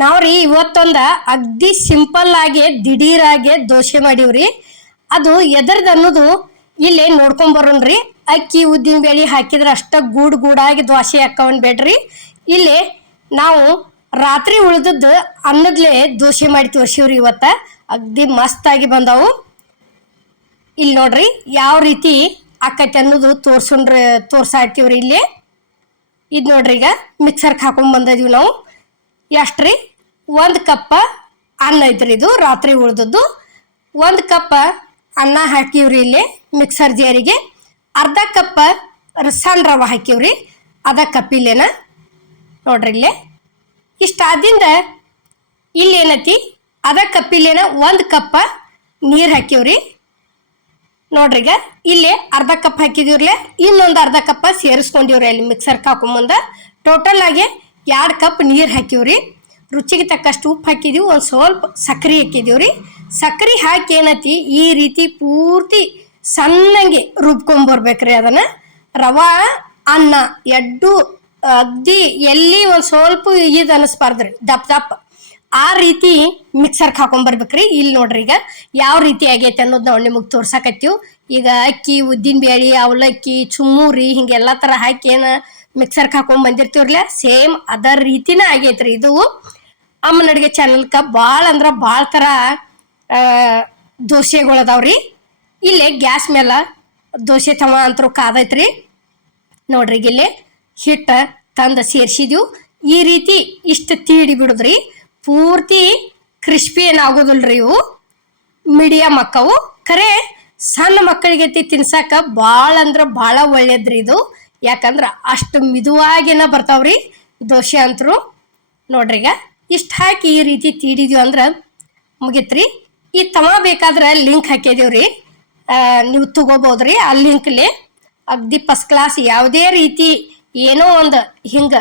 ನಾವ್ರಿ ಇವತ್ತೊಂದ ಅಗ್ದಿ ಸಿಂಪಲ್ ಆಗಿ ದಿಢೀರಾಗಿ ದೋಸೆ ಮಾಡೀವ್ರಿ. ಅದು ಎದರ್ದ ಅನ್ನೋದು ಇಲ್ಲಿ ನೋಡ್ಕೊಂಡ್ ಬರೋಣ್ರಿ. ಅಕ್ಕಿ ಉದ್ದಿನ ಬೇಳೆ ಹಾಕಿದ್ರೆ ಅಷ್ಟ ಗೂಡಾಗಿ ದೋಸೆ ಹಾಕವನ್ ಬೇಡ್ರಿ. ಇಲ್ಲಿ ನಾವು ರಾತ್ರಿ ಉಳ್ದದ್ದು ಅನ್ನದ್ಲೆ ದೋಸೆ ಮಾಡಿ ತೋರ್ಸಿವ್ರಿ. ಇವತ್ತ ಅಗ್ದಿ ಮಸ್ತ್ ಆಗಿ ಬಂದಾವು. ಇಲ್ಲಿ ನೋಡ್ರಿ ಯಾವ ರೀತಿ ಆಕೈತಿ ಅನ್ನೋದು ತೋರ್ಸಾಡ್ತೀವ್ರಿ. ಇಲ್ಲಿ ಇದು ನೋಡ್ರಿ, ಈಗ ಮಿಕ್ಸರ್ಗೆ ಹಾಕೊಂಡ್ ಬಂದಿದೀವಿ ನಾವು. ಎಷ್ಟ್ರಿ, 1 ಕಪ್ ಅನ್ನ ಐತ್ರಿ. ಇದು ರಾತ್ರಿ ಉಳ್ದದ್ದು 1 ಕಪ್ ಅನ್ನ ಹಾಕಿವ್ರಿ. ಇಲ್ಲಿ ಮಿಕ್ಸರ್ ಜಾರಿಗೆ ಅರ್ಧ ಕಪ್ ಸಣ್ಣ ರವೆ ಹಾಕಿವ್ರಿ. ಅದ ಕಪ್ಪಿಲ್ಲೇನ ನೋಡ್ರಿ. ಇಲ್ಲೇ ಇಷ್ಟ ಆದಿಂದ ಇಲ್ಲಿ ಏನೈತಿ, ಅದ ಕಪ್ಪಿಲ್ಲೇನ 1 ಕಪ್ ನೀರು ಹಾಕಿವ್ರಿ. ನೋಡ್ರಿ, ಈಗ ಇಲ್ಲಿ ಅರ್ಧ ಕಪ್ ಹಾಕಿದಿವ್ರಲೆ, ಇನ್ನೊಂದು ಅರ್ಧ ಕಪ್ ಸೇರಿಸ್ಕೊಂಡಿವ್ರಿ. ಅಲ್ಲಿ ಮಿಕ್ಸರ್ಗೆ ಹಾಕೊಂಬಂದ ಟೋಟಲ್ ಆಗಿ 2 ಕಪ್ ನೀರು ಹಾಕಿವ್ರಿ. ರುಚಿಗೆ ತಕ್ಕಷ್ಟು ಉಪ್ಪು ಹಾಕಿದೀವಿ, ಒಂದು ಸ್ವಲ್ಪ ಸಕ್ಕರೆ ಹಾಕಿದೀವ್ರಿ. ಸಕ್ಕರೆ ಹಾಕಿ ಏನೈತಿ, ಈ ರೀತಿ ಪೂರ್ತಿ ಸಣ್ಣಂಗೆ ರುಬ್ಕೊಂಬರ್ಬೇಕ್ರಿ. ಅದನ್ನ ರವಾ ಅನ್ನ ಎಡ್ಡು ಅಗ್ದಿ ಎಲ್ಲಿ ಒಂದು ಸ್ವಲ್ಪ ಇದು ಅನಿಸ್ಬಾರ್ದ್ರಿ, ದಪ್ಪ ಆ ರೀತಿ ಮಿಕ್ಸರ್ಗೆ ಹಾಕೊಂಬರ್ಬೇಕ್ರಿ. ಇಲ್ಲಿ ನೋಡ್ರಿ, ಈಗ ಯಾವ ರೀತಿ ಆಗೈತೆ ಅನ್ನೋದು ನಾವು ನಿಮಗೆ ತೋರ್ಸಾಕತ್ತೀವಿ. ಈಗ ಅಕ್ಕಿ ಉದ್ದಿನ ಬೇಳೆ ಅವಲಕ್ಕಿ ಚುಮ್ಮೂರಿ ಹಿಂಗೆಲ್ಲ ಥರ ಹಾಕಿ ಏನು ಮಿಕ್ಸರ್ಗೆ ಹಾಕೊಂಡ್ ಬಂದಿರ್ತೀವ್ರಲ್ಲ, ಸೇಮ್ ಅದರ ರೀತಿನ ಆಗೈತ್ರಿ. ಇದು ಅಮ್ಮನ ಅಡುಗೆ ಚಾನಲ್ಕ ಭಾಳ ಅಂದ್ರೆ ಭಾಳ ಥರ ದೋಸೆಗಳು ಅದಾವ್ರಿ. ಇಲ್ಲೇ ಗ್ಯಾಸ್ ಮೇಲೆ ದೋಸೆ ತವ ಅಂತರೂ ಕಾದೈತ್ರಿ. ನೋಡ್ರಿ, ಇಲ್ಲಿ ಹಿಟ್ಟು ತಂದು ಸೇರಿಸಿದ್ವು. ಈ ರೀತಿ ಇಷ್ಟು ತೀಡಿ ಬಿಡುದ್ರಿ. ಪೂರ್ತಿ ಕ್ರಿಸ್ಪಿ ಏನಾಗೋದಿಲ್ರಿ. ಇವು ಮೀಡಿಯಮ್ ಅಕ್ಕವು. ಖರೆ ಸಣ್ಣ ಮಕ್ಕಳಿಗೆ ತಿನ್ಸಾಕ ಭಾಳ ಅಂದ್ರೆ ಭಾಳ ಒಳ್ಳೇದ್ರಿ ಇದು. ಯಾಕಂದ್ರೆ ಅಷ್ಟು ಮಿದುವಾಗಿನ ಬರ್ತಾವ್ರಿ ದೋಸೆ ಅಂತರು. ನೋಡ್ರಿ, ಈಗ ಇಷ್ಟು ಹಾಕಿ ಈ ರೀತಿ ತೀಡಿದ್ವಿ ಅಂದ್ರೆ ಮುಗಿತ್ರಿ. ಈ ತವ ಬೇಕಾದ್ರೆ ಲಿಂಕ್ ಹಾಕಿದೀವ್ರಿ, ನೀವು ತಗೋಬೋದ್ರಿ. ಆ ಲಿಂಕ್ಲಿ ಅಗ್ದಿ ಫಸ್ಟ್ ಕ್ಲಾಸ್ ಯಾವುದೇ ರೀತಿ ಏನೋ ಒಂದು ಹಿಂಗೆ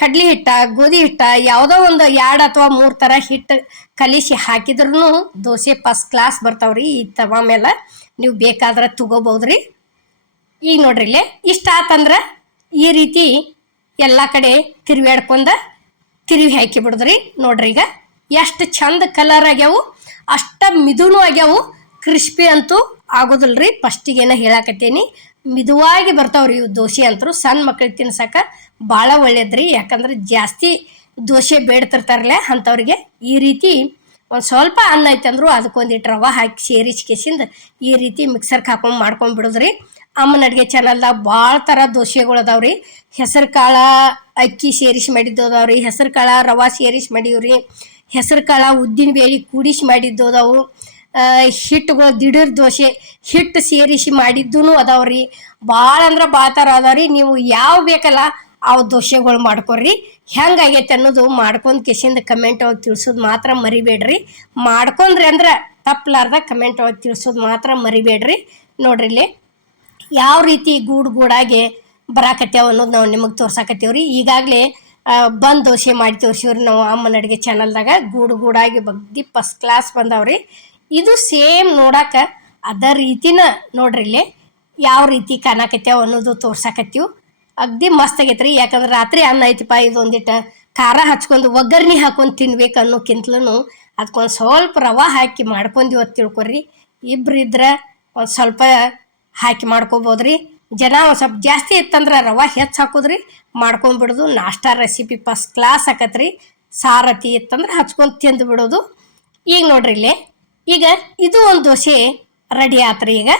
ಕಡ್ಲಿ ಹಿಟ್ಟ ಗೋಧಿ ಹಿಟ್ಟ ಯಾವುದೋ ಒಂದು 2 ಅಥವಾ 3 ಥರ ಹಿಟ್ಟು ಕಲಿಸಿ ಹಾಕಿದ್ರೂ ದೋಸೆ ಫಸ್ಟ್ ಕ್ಲಾಸ್ ಬರ್ತಾವ್ರಿ. ಈ ತವ ಮೇಲೆ ನೀವು ಬೇಕಾದ್ರೆ ತಗೋಬೋದ್ರಿ. ಈಗ ನೋಡ್ರಿ, ಇಲ್ಲೇ ಇಷ್ಟ ಆತಂದ್ರೆ ಈ ರೀತಿ ಎಲ್ಲ ಕಡೆ ತಿರುವಿ ಹಾಕಿ ಬಿಡುದ್ರಿ. ನೋಡ್ರಿ, ಈಗ ಎಷ್ಟು ಚಂದ ಕಲರ್ ಆಗ್ಯಾವು, ಅಷ್ಟ ಮಿದುನು ಆಗ್ಯಾವು. ಕ್ರಿಸ್ಪಿ ಅಂತೂ ಆಗೋದಿಲ್ರಿ. ಫಸ್ಟಿಗೇನ ಹೇಳಾಕತ್ತೇನಿ, ಮಿದುವಾಗಿ ಬರ್ತಾವ್ರಿ ಇವು ದೋಸೆ ಅಂತರು. ಸಣ್ಣ ಮಕ್ಳಿಗೆ ತಿನ್ಸಕ ಭಾಳ ಒಳ್ಳೇದ್ರಿ. ಯಾಕಂದ್ರೆ ಜಾಸ್ತಿ ದೋಸೆ ಬೇಡ್ತಿರ್ತಾರಲ್ಲ ಅಂಥವ್ರಿಗೆ ಈ ರೀತಿ ಒಂದು ಸ್ವಲ್ಪ ಅನ್ನ ಐತೆ ಅಂದ್ರು ಅದಕ್ಕೊಂದಿಟ್ಟು ರವೆ ಹಾಕಿ ಸೇರಿಸ್ಕೇಸಿಂದ ಈ ರೀತಿ ಮಿಕ್ಸರ್ಗೆ ಹಾಕೊಂಡು ಮಾಡ್ಕೊಂಡ್ಬಿಡೋದ್ರಿ. ಅಮ್ಮನ ಅಡುಗೆ ಚಾನಲ್ದಾಗ ಭಾಳ ಥರ ದೋಸೆಗಳು ಅದಾವ್ರಿ. ಹೆಸರು ಕಾಳು ಅಕ್ಕಿ ಸೇರಿಸಿ ಮಾಡಿದ್ದು ಅದಾವ್ರಿ, ಹೆಸರು ಕಾಳು ರವೆ ಸೇರಿಸಿ ಮಾಡೀವ್ರಿ, ಹೆಸರು ಕಾಳು ಉದ್ದಿನ ಬೇಳೆ ಕೂಡಿಸಿ ಮಾಡಿದ್ದು ಅದಾವು, ಹಿಟ್ಟುಗಳು ದಿಢೀರ್ ದೋಸೆ ಹಿಟ್ಟು ಸೇರಿಸಿ ಮಾಡಿದ್ದೂ ಅದಾವ್ರಿ. ಭಾಳ ಅಂದ್ರೆ ಭಾಳ ಥರ ಅದಾವ್ರಿ. ನೀವು ಯಾವ ಬೇಕಲ್ಲ ಅವು ದೋಸೆಗಳು ಮಾಡ್ಕೊಡ್ರಿ. ಹೆಂಗಾಗೈತೆ ಅನ್ನೋದು ಮಾಡ್ಕೊಂಡು ಕೆಸಿಂದ ಕಮೆಂಟ್ ಒಳಗೆ ತಿಳಿಸೋದು ಮಾತ್ರ ಮರಿಬೇಡ್ರಿ. ಮಾಡ್ಕೊಂಡ್ರಿ ಅಂದ್ರೆ ತಪ್ಪಲಾರ್ದ ಕಮೆಂಟ್ ಒಳಗೆ ತಿಳಿಸೋದು ಮಾತ್ರ ಮರಿಬೇಡ್ರಿ. ನೋಡ್ರಿ, ಇಲ್ಲಿ ಯಾವ ರೀತಿ ಗೂಡಾಗಿ ಬರಾಕತ್ತೇವ ಅನ್ನೋದು ನಾವು ನಿಮಗೆ ತೋರ್ಸಾಕತ್ತೀವ್ರಿ. ಈಗಾಗಲೇ ಬಂದು ದೋಸೆ ಮಾಡಿ ತೋರಿಸಿವ್ರಿ ನಾವು ಅಮ್ಮನ ಅಡುಗೆ ಚಾನಲ್ದಾಗ. ಗೂಡಾಗಿ ಬಗ್ದಿ ಫಸ್ಟ್ ಕ್ಲಾಸ್ ಬಂದಾವ್ರಿ. ಇದು ಸೇಮ್ ನೋಡಾಕ ಅದ ರೀತಿನ ನೋಡ್ರಿ, ಇಲ್ಲಿ ಯಾವ ರೀತಿ ಕಾಣಾಕತ್ತೇವ ಅನ್ನೋದು ತೋರ್ಸಾಕತ್ತೀವಿ. ಅಗ್ದಿ ಮಸ್ತ್ ಆಗೈತ್ರಿ. ಯಾಕಂದ್ರೆ ರಾತ್ರಿ ಅನ್ನ ಐತಿಪ್ಪ, ಇದು ಒಂದಿಟ್ಟು ಖಾರ ಹಚ್ಕೊಂಡು ಒಗ್ಗರ್ಣೆ ಹಾಕೊಂಡು ತಿನ್ಬೇಕು ಅನ್ನೋಕ್ಕಿಂತಲೂ ಅದಕ್ಕೊಂದು ಸ್ವಲ್ಪ ರವೆ ಹಾಕಿ ಮಾಡ್ಕೊಂಡ್ವಿ ಅಂತ ತಿಳ್ಕೊರಿ. ಇಬ್ರು ಇದ್ರೆ ಒಂದು ಸ್ವಲ್ಪ ಹಾಕಿ ಮಾಡ್ಕೊಬೋದ್ರಿ. ಜನ ಒಂದು ಸ್ವಲ್ಪ ಜಾಸ್ತಿ ಇತ್ತಂದ್ರೆ ರವೆ ಹೆಚ್ಚು ಹಾಕೋದ್ರಿ, ಮಾಡ್ಕೊಂಡ್ಬಿಡೋದು. ನಾಷ್ಟಾ ರೆಸಿಪಿ ಫಸ್ಟ್ ಕ್ಲಾಸ್ ಆಕತ್ರಿ. ಸಾರತಿ ಇತ್ತಂದ್ರೆ ಹಚ್ಕೊಂಡು ತಿಂದು ಬಿಡೋದು. ಈಗ ನೋಡ್ರಿ, ಇಲ್ಲೇ ಈಗ ಇದು ಒಂದು ದೋಸೆ ರೆಡಿ ಆತ್ರಿ. ಈಗ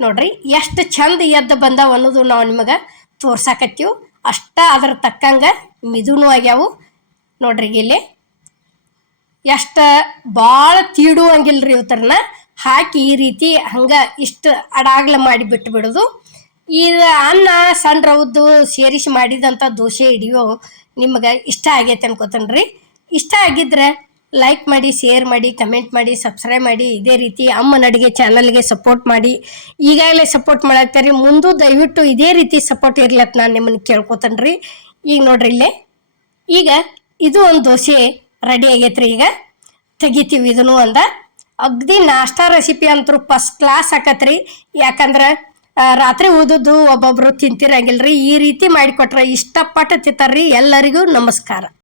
ನೋಡ್ರಿ ಎಷ್ಟು ಚಂದ ಎದ್ದು ಬಂದಾವ ಅನ್ನೋದು ನಾವು ನಿಮಗೆ ತೋರ್ಸಾಕತ್ತೀವಿ. ಅಷ್ಟ ಅದ್ರ ತಕ್ಕಂಗೆ ಮಿದುನು ಆಗ್ಯಾವು. ನೋಡ್ರಿ, ಇಲ್ಲಿ ಎಷ್ಟು ಭಾಳ ತೀಡುವಂಗಿಲ್ರಿ. ಇವತ್ತರನ್ನ ಹಾಕಿ ಈ ರೀತಿ ಹಂಗೆ ಇಷ್ಟು ಅಡಾಗ್ಲ ಮಾಡಿ ಬಿಟ್ಟು ಬಿಡೋದು. ಈ ಅನ್ನ ಸಣ್ಣ ರವದ್ದು ಸೇರಿಸಿ ಮಾಡಿದಂಥ ದೋಸೆ ಹಿಡಿಯೋ ನಿಮಗೆ ಇಷ್ಟ ಆಗೈತೆ ಅನ್ಕೋತೇನ್ರಿ. ಇಷ್ಟ ಆಗಿದ್ರೆ ಲೈಕ್ ಮಾಡಿ, ಶೇರ್ ಮಾಡಿ, ಕಮೆಂಟ್ ಮಾಡಿ, ಸಬ್ಸ್ಕ್ರೈಬ್ ಮಾಡಿ. ಇದೇ ರೀತಿ ಅಮ್ಮನ ಅಡುಗೆ ಚಾನಲ್ಗೆ ಸಪೋರ್ಟ್ ಮಾಡಿ. ಈಗಾಗಲೇ ಸಪೋರ್ಟ್ ಮಾಡಾಕ್ತಾರಿ, ಮುಂದೂ ದಯವಿಟ್ಟು ಇದೇ ರೀತಿ ಸಪೋರ್ಟ್ ಇರ್ಲತ್ತ ನಾನು ನಿಮ್ಮನ್ನು ಕೇಳ್ಕೊತೇನ್ರಿ. ಈಗ ನೋಡ್ರಿ, ಇಲ್ಲೇ ಈಗ ಇದು ಒಂದು ದೋಸೆ ರೆಡಿ ಆಗೈತ್ರಿ. ಈಗ ತೆಗಿತೀವಿ ಇದನ್ನು ಅಂದ. ಅಗ್ದಿ ನಾಷ್ಟಾ ರೆಸಿಪಿ ಅಂತೂ ಫಸ್ಟ್ ಕ್ಲಾಸ್ ಆಕತ್ರಿ. ಯಾಕಂದ್ರೆ ರಾತ್ರಿ ಉಳಿದದ್ದು ಒಬ್ಬೊಬ್ರು ತಿಂತಿರಂಗಿಲ್ರಿ. ಈ ರೀತಿ ಮಾಡಿಕೊಟ್ರೆ ಇಷ್ಟಪಟ್ಟು ತಿಂತಾರ್ರಿ. ಎಲ್ಲರಿಗೂ ನಮಸ್ಕಾರ.